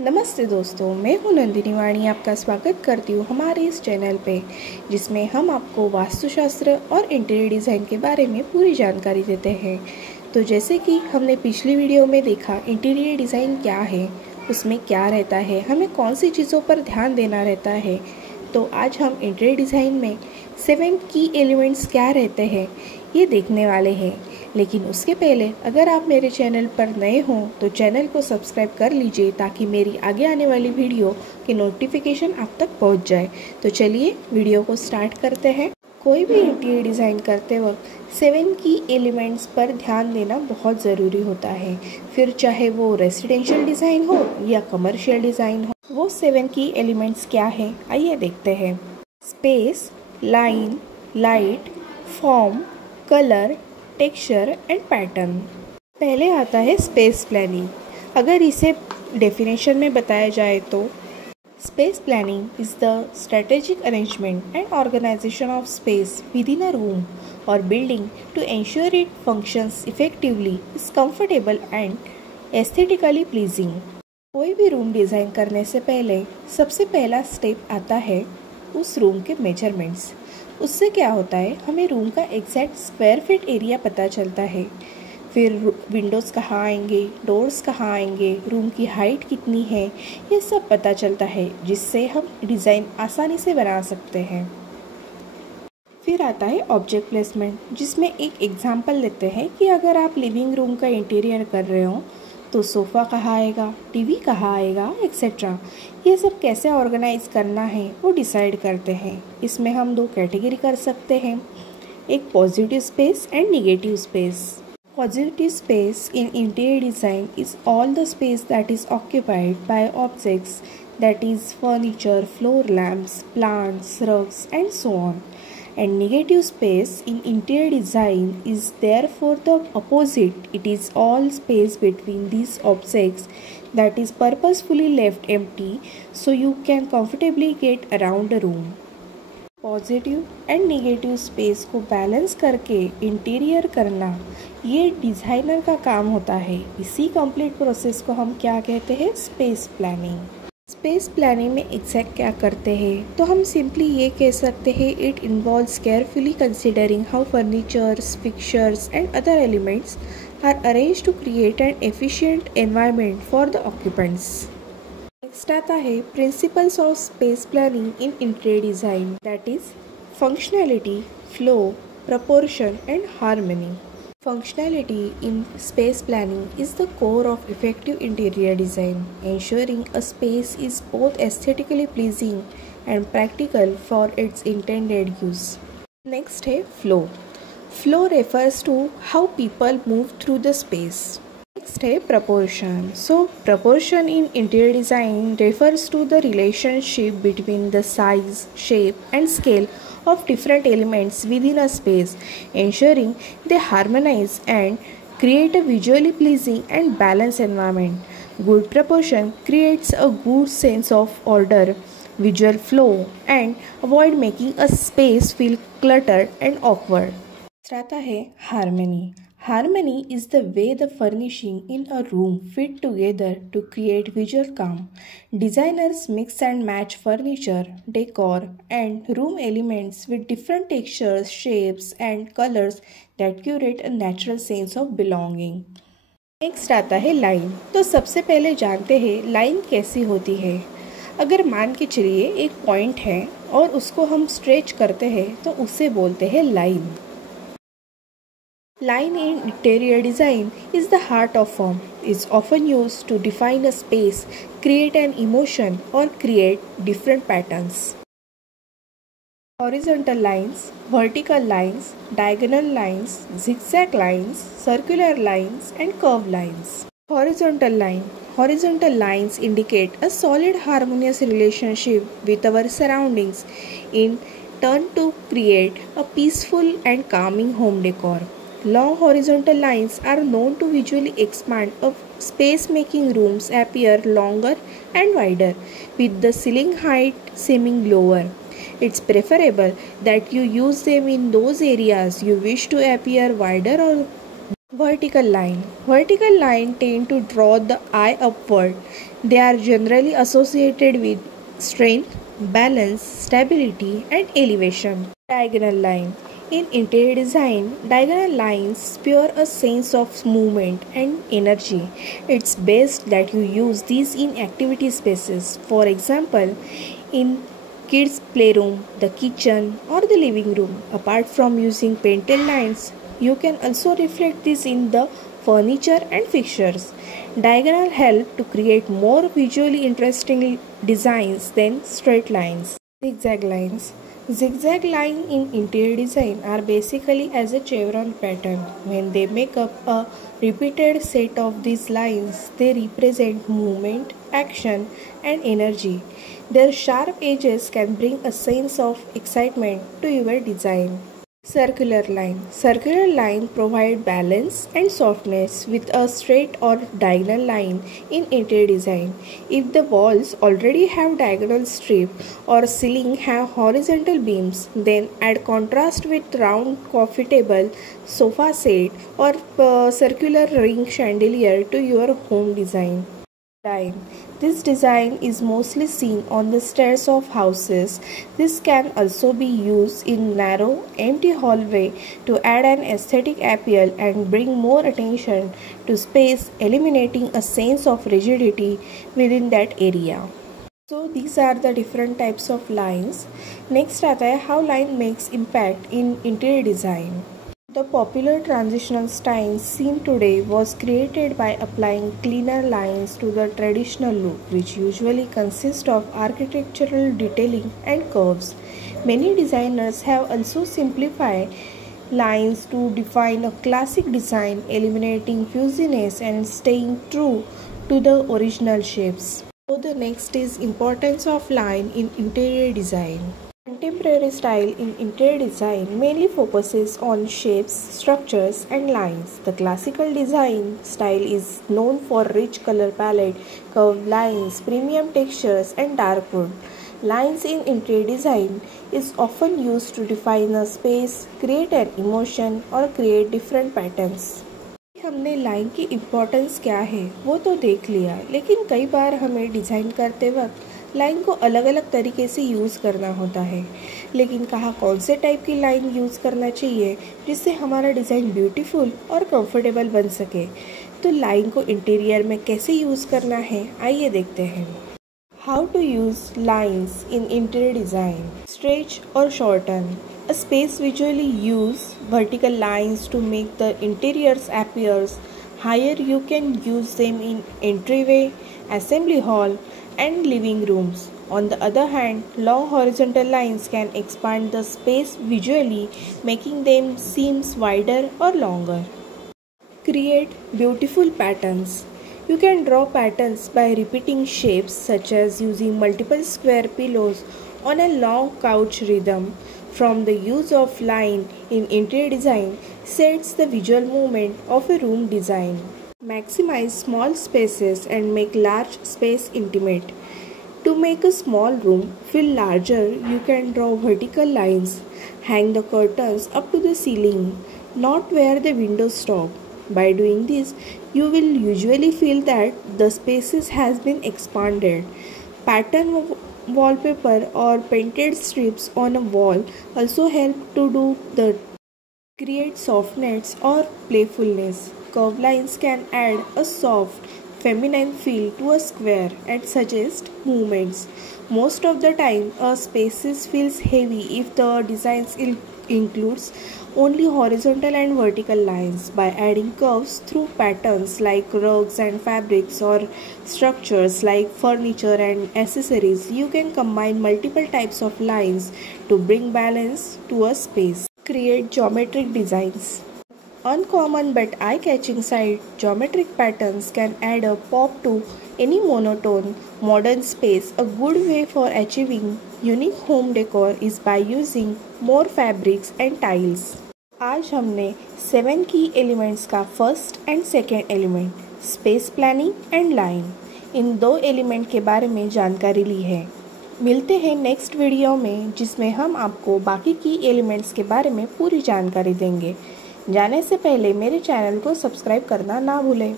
नमस्ते दोस्तों, मैं हूं नंदिनी वाणी। आपका स्वागत करती हूं हमारे इस चैनल पे, जिसमें हम आपको वास्तुशास्त्र और इंटीरियर डिज़ाइन के बारे में पूरी जानकारी देते हैं। तो जैसे कि हमने पिछली वीडियो में देखा इंटीरियर डिज़ाइन क्या है, उसमें क्या रहता है, हमें कौन सी चीज़ों पर ध्यान देना रहता है, तो आज हम इंटीरियर डिज़ाइन में 7 की एलिमेंट्स क्या रहते हैं ये देखने वाले हैं। लेकिन उसके पहले अगर आप मेरे चैनल पर नए हों तो चैनल को सब्सक्राइब कर लीजिए ताकि मेरी आगे आने वाली वीडियो की नोटिफिकेशन आप तक पहुंच जाए। तो चलिए वीडियो को स्टार्ट करते हैं। कोई भी इंटीरियर डिज़ाइन करते वक्त 7 की एलिमेंट्स पर ध्यान देना बहुत ज़रूरी होता है। फिर चाहे वो रेसिडेंशियल डिज़ाइन हो या कमर्शियल डिज़ाइन हो। वो 7 की एलिमेंट्स क्या है आइए देखते हैं। Space, line, light, form, colour, texture and pattern. पहले आता है स्पेस प्लानिंग। अगर इसे डेफिनेशन में बताया जाए तो space planning is the strategic arrangement and organisation of space within a room और building to ensure it functions effectively, is comfortable and aesthetically pleasing. कोई भी रूम डिज़ाइन करने से पहले सबसे पहला स्टेप आता है उस रूम के मेजरमेंट्स। उससे क्या होता है, हमें रूम का एग्जैक्ट स्क्वायर फीट एरिया पता चलता है। फिर विंडोज़ कहाँ आएंगे, डोर्स कहाँ आएंगे, रूम की हाइट कितनी है, ये सब पता चलता है, जिससे हम डिज़ाइन आसानी से बना सकते हैं। फिर आता है ऑब्जेक्ट प्लेसमेंट, जिसमें एक एग्जांपल लेते हैं कि अगर आप लिविंग रूम का इंटीरियर कर रहे हो तो सोफ़ा कहाँ आएगा, टीवी कहाँ आएगा, एक्सेट्रा। ये सब कैसे ऑर्गेनाइज करना है वो डिसाइड करते हैं। इसमें हम 2 कैटेगरी कर सकते हैं, एक positive space and negative space. Positive space in interior design is all the space that is occupied by objects, that is furniture, floor lamps, plants, rugs and so on. And negative space in interior design is therefore the opposite. It is all space between these objects that is purposefully left empty so you can comfortably get around a room. Positive and negative space को balance करके interior करना ये designer का काम होता है। इसी complete process को हम क्या कहते हैं, स्पेस प्लानिंग। स्पेस प्लानिंग में एग्जैक्ट क्या करते हैं, तो हम सिंपली ये कह सकते हैं, it involves carefully considering how furnitures, fixtures and other elements are arranged to create an efficient environment for the occupants. Next आता है principles of space planning in interior design, that is functionality, flow, proportion and harmony. Functionality in space planning is the core of effective interior design, ensuring a space is both aesthetically pleasing and practical for its intended use. Next है flow. Flow refers to how people move through the space. Next है proportion. So proportion in interior design refers to the relationship between the size, shape and scale of different elements within a space, ensuring they harmonize and create a visually pleasing and balanced environment. Good proportion creates a good sense of order, visual flow, and avoid making a space feel cluttered and awkward. आता है harmony. Harmony is the way the furnishing in a room fit together to create visual calm. Designers mix and match furniture, decor, and room elements with different textures, shapes, and colors that create a natural sense of belonging. Next आता है line. तो सबसे पहले जानते हैं line कैसी होती है। अगर मान के चलिए एक पॉइंट है और उसको हम स्ट्रेच करते हैं तो उसे बोलते हैं line. Line in interior design is the heart of form. It's often used to define a space, create an emotion, or create different patterns. Horizontal lines, vertical lines, diagonal lines, zigzag lines, circular lines, and curved lines. Horizontal line. Horizontal lines indicate a solid harmonious relationship with our surroundings in turn to create a peaceful and calming home decor. Long horizontal lines are known to visually expand a space, making rooms appear longer and wider, with the ceiling height seeming lower. It's preferable that you use them in those areas you wish to appear wider or Vertical line. Vertical line tend to draw the eye upward, They are generally associated with strength, balance, stability, and elevation. Diagonal line. In interior design, diagonal lines spur a sense of movement and energy. It's best that you use these in activity spaces. For example, in kids' playroom, the kitchen, or the living room. Apart from using painted lines, you can also reflect this in the furniture and fixtures. Diagonal help to create more visually interesting designs than straight lines. Zigzag lines. Zigzag lines in interior design are basically as a chevron pattern. When they make up a repeated set of these lines, they represent movement, action, and energy. Their sharp edges can bring a sense of excitement to your design. Circular line. Circular line provide balance and softness with a straight or diagonal line in interior design. If the walls already have diagonal strip or ceiling have horizontal beams, then add contrast with round coffee table, sofa set, or circular ring chandelier to your home design. This design is mostly seen on the stairs of houses. This can also be used in narrow, empty hallway to add an aesthetic appeal and bring more attention to space, eliminating a sense of rigidity within that area. So these are the different types of lines. Next आता है how line makes impact in interior design. The popular transitional style seen today was created by applying cleaner lines to the traditional look, which usually consists of architectural detailing and curves. Many designers have also simplified lines to define a classic design, eliminating fuzziness and staying true to the original shapes. So the next is importance of line in interior design. Contemporary style in interior design mainly focuses on shapes, structures, and lines. The classical design style is known for rich color palette, curved lines, premium textures, and dark wood. Lines in interior design is often used to define a space, create an emotion, or create different patterns. हमने line की importance क्या है वो तो देख लिया, लेकिन कई बार हमें डिज़ाइन करते वक्त लाइन को अलग अलग तरीके से यूज़ करना होता है। लेकिन कहाँ कौन से टाइप की लाइन यूज़ करना चाहिए जिससे हमारा डिज़ाइन ब्यूटीफुल और कंफर्टेबल बन सके। तो लाइन को इंटीरियर में कैसे यूज़ करना है, आइए देखते हैं। How to use lines in interior design. Stretch और shorten. A space visually use vertical lines to make the interiors appears higher. You can use them in entryway, assembly hall, and living rooms. On the other hand, long horizontal lines can expand the space visually, making them seem wider or longer. Create beautiful patterns. You can draw patterns by repeating shapes, such as using multiple square pillows on a long couch rhythm. From the use of line in interior design sets the visual movement of a room design. Maximize small spaces and make large space intimate. To make a small room feel larger, you can draw vertical lines. Hang the curtains up to the ceiling, not where the windows stop. By doing this, you will usually feel that the spaces has been expanded. Pattern wallpaper or painted strips on a wall also help to do the create softness or playfulness. Curved lines can add a soft, feminine feel to a square and suggest movements. Most of the time, a space feels heavy if the design includes only horizontal and vertical lines. By adding curves through patterns like rugs and fabrics or structures like furniture and accessories, you can combine multiple types of lines to bring balance to a space. Create geometric designs. Uncommon but eye-catching side geometric patterns can add a pop to any monotone modern space. A good way for achieving unique home decor is by using more fabrics and tiles. आज हमने 7 की elements का first and second element space planning and line in 2 element के बारे में जानकारी ली है। मिलते हैं नेक्स्ट वीडियो में जिसमें हम आपको बाकी की एलिमेंट्स के बारे में पूरी जानकारी देंगे। जाने से पहले मेरे चैनल को सब्सक्राइब करना ना भूलें।